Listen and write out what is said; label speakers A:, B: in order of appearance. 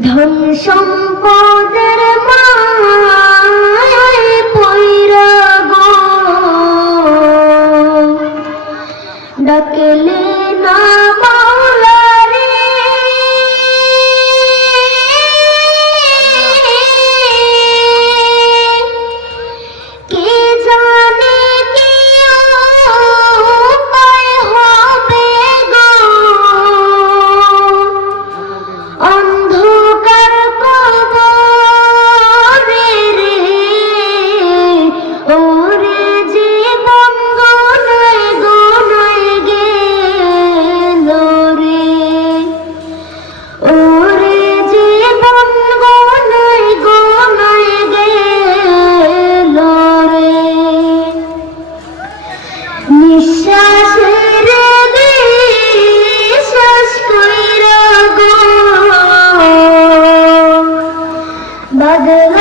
A: ধন সম্পদের ডাকলে না নিঃশ্বাসের বিশ্বাস কইরা গো। বদলা